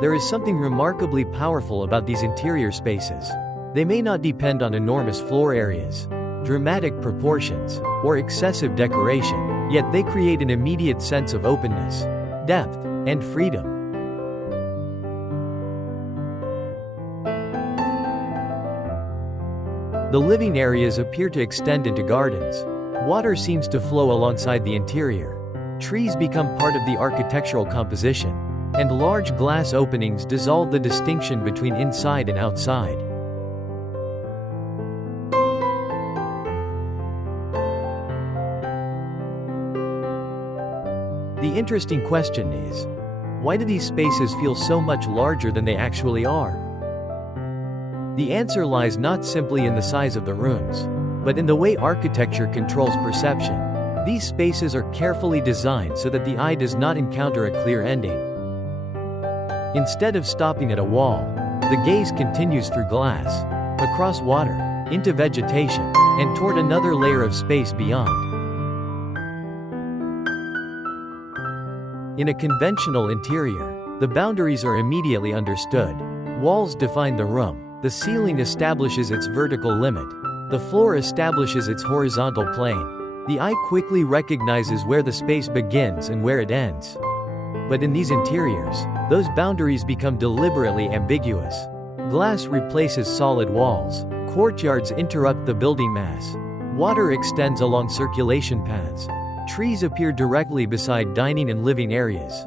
There is something remarkably powerful about these interior spaces. They may not depend on enormous floor areas, dramatic proportions, or excessive decoration, yet they create an immediate sense of openness, depth, and freedom. The living areas appear to extend into gardens. Water seems to flow alongside the interior. Trees become part of the architectural composition, and large glass openings dissolve the distinction between inside and outside. The interesting question is, why do these spaces feel so much larger than they actually are? The answer lies not simply in the size of the rooms, but in the way architecture controls perception. These spaces are carefully designed so that the eye does not encounter a clear ending. Instead of stopping at a wall, the gaze continues through glass, across water, into vegetation, and toward another layer of space beyond. In a conventional interior, the boundaries are immediately understood. Walls define the room, the ceiling establishes its vertical limit, the floor establishes its horizontal plane. The eye quickly recognizes where the space begins and where it ends. But in these interiors, those boundaries become deliberately ambiguous. Glass replaces solid walls, courtyards interrupt the building mass, water extends along circulation paths, trees appear directly beside dining and living areas.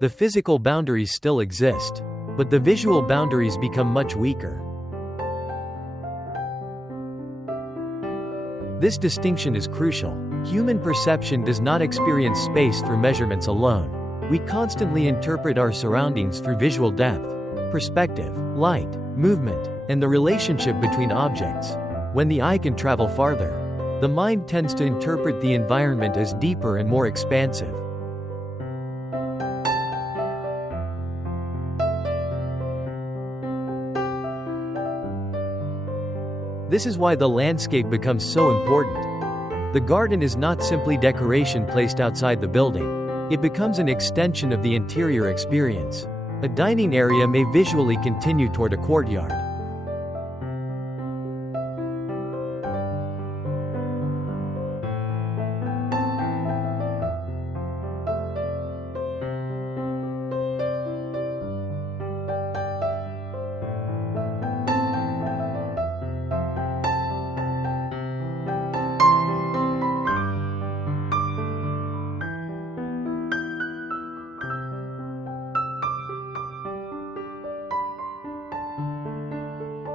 The physical boundaries still exist, but the visual boundaries become much weaker. This distinction is crucial. Human perception does not experience space through measurements alone. We constantly interpret our surroundings through visual depth, perspective, light, movement, and the relationship between objects. When the eye can travel farther, the mind tends to interpret the environment as deeper and more expansive. This is why the landscape becomes so important. The garden is not simply decoration placed outside the building. It becomes an extension of the interior experience. A dining area may visually continue toward a courtyard.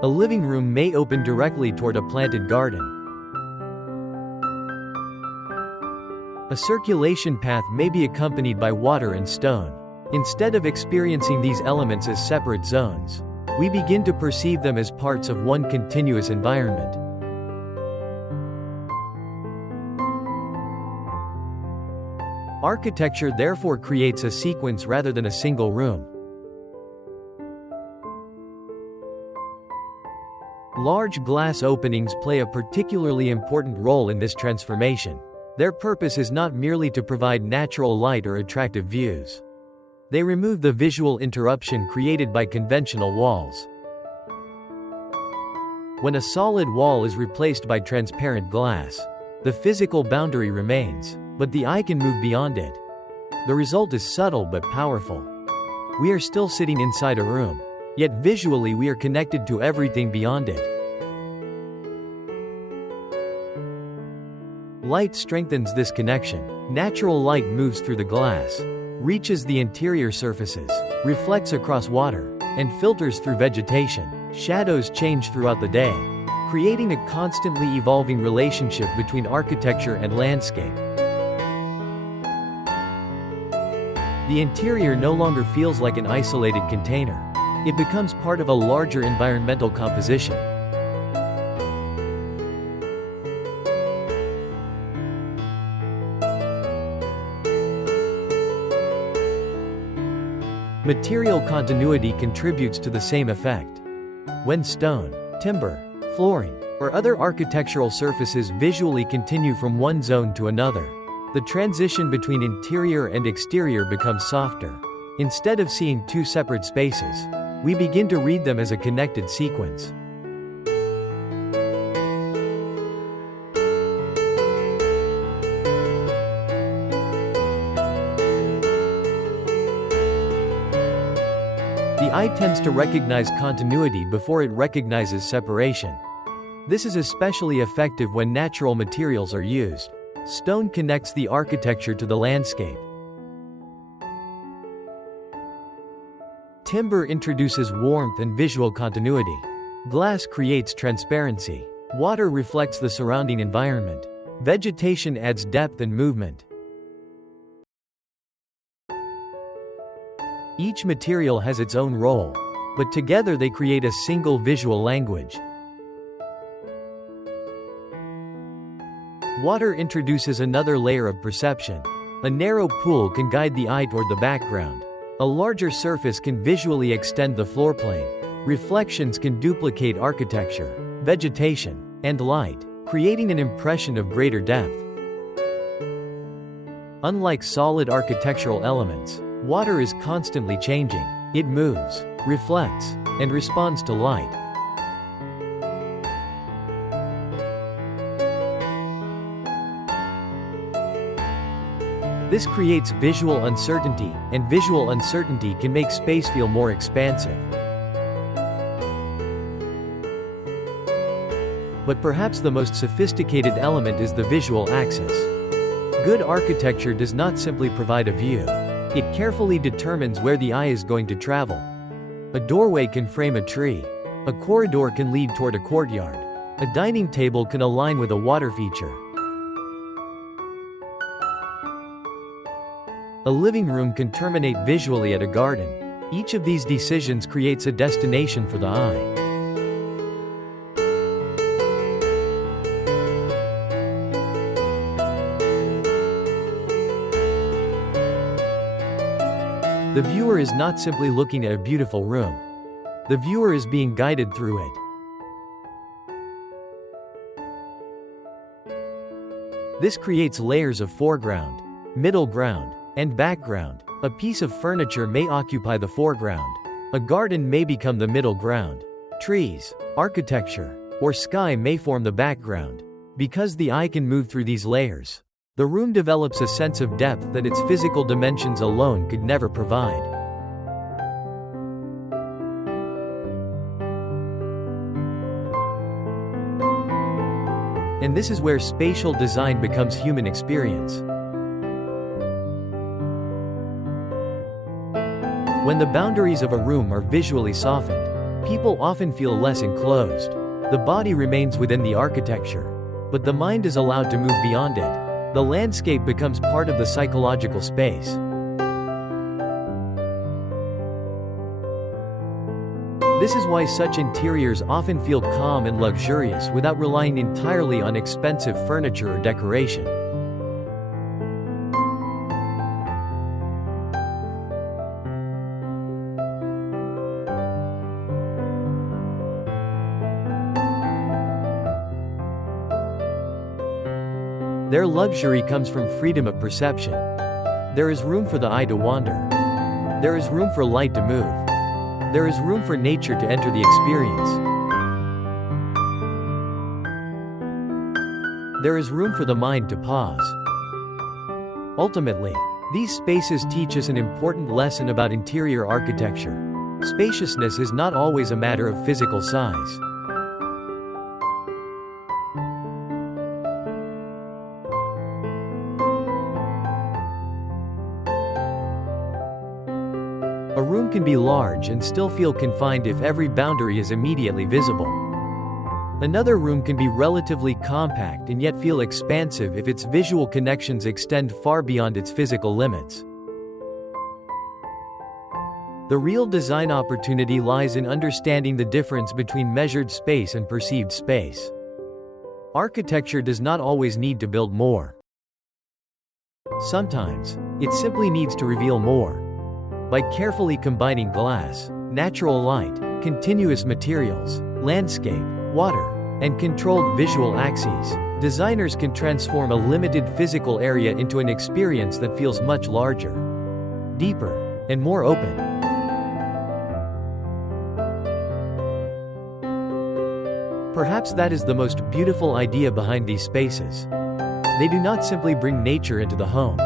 A living room may open directly toward a planted garden. A circulation path may be accompanied by water and stone. Instead of experiencing these elements as separate zones, we begin to perceive them as parts of one continuous environment. Architecture therefore creates a sequence rather than a single room. Large glass openings play a particularly important role in this transformation. Their purpose is not merely to provide natural light or attractive views. They remove the visual interruption created by conventional walls. When a solid wall is replaced by transparent glass, the physical boundary remains, but the eye can move beyond it. The result is subtle but powerful. We are still sitting inside a room, yet visually we are connected to everything beyond it. Light strengthens this connection. Natural light moves through the glass, reaches the interior surfaces, reflects across water, and filters through vegetation. Shadows change throughout the day, creating a constantly evolving relationship between architecture and landscape. The interior no longer feels like an isolated container. It becomes part of a larger environmental composition. Material continuity contributes to the same effect. When stone, timber, flooring, or other architectural surfaces visually continue from one zone to another, the transition between interior and exterior becomes softer. Instead of seeing two separate spaces, we begin to read them as a connected sequence. The eye tends to recognize continuity before it recognizes separation. This is especially effective when natural materials are used. Stone connects the architecture to the landscape. Timber introduces warmth and visual continuity. Glass creates transparency. Water reflects the surrounding environment. Vegetation adds depth and movement. Each material has its own role, but together they create a single visual language. Water introduces another layer of perception. A narrow pool can guide the eye toward the background. A larger surface can visually extend the floorplane. Reflections can duplicate architecture, vegetation, and light, creating an impression of greater depth. Unlike solid architectural elements, water is constantly changing. It moves, reflects, and responds to light. This creates visual uncertainty, and visual uncertainty can make space feel more expansive. But perhaps the most sophisticated element is the visual axis. Good architecture does not simply provide a view. It carefully determines where the eye is going to travel. A doorway can frame a tree. A corridor can lead toward a courtyard. A dining table can align with a water feature. A living room can terminate visually at a garden. Each of these decisions creates a destination for the eye. The viewer is not simply looking at a beautiful room. The viewer is being guided through it. This creates layers of foreground, middle ground, and background. A piece of furniture may occupy the foreground. A garden may become the middle ground. Trees, architecture, or sky may form the background. Because the eye can move through these layers, the room develops a sense of depth that its physical dimensions alone could never provide. And this is where spatial design becomes human experience. When the boundaries of a room are visually softened, people often feel less enclosed. The body remains within the architecture, but the mind is allowed to move beyond it. The landscape becomes part of the psychological space. This is why such interiors often feel calm and luxurious without relying entirely on expensive furniture or decoration. Their luxury comes from freedom of perception. There is room for the eye to wander. There is room for light to move. There is room for nature to enter the experience. There is room for the mind to pause. Ultimately, these spaces teach us an important lesson about interior architecture. Spaciousness is not always a matter of physical size. A room can be large and still feel confined if every boundary is immediately visible. Another room can be relatively compact and yet feel expansive if its visual connections extend far beyond its physical limits. The real design opportunity lies in understanding the difference between measured space and perceived space. Architecture does not always need to build more. Sometimes, it simply needs to reveal more. By carefully combining glass, natural light, continuous materials, landscape, water, and controlled visual axes, designers can transform a limited physical area into an experience that feels much larger, deeper, and more open. Perhaps that is the most beautiful idea behind these spaces. They do not simply bring nature into the home.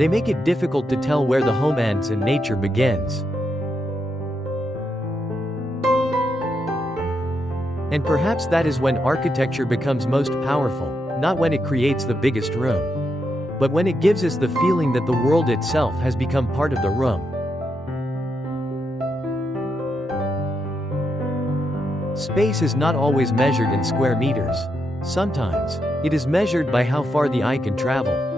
They make it difficult to tell where the home ends and nature begins. And perhaps that is when architecture becomes most powerful, not when it creates the biggest room, but when it gives us the feeling that the world itself has become part of the room. Space is not always measured in square meters. Sometimes, it is measured by how far the eye can travel.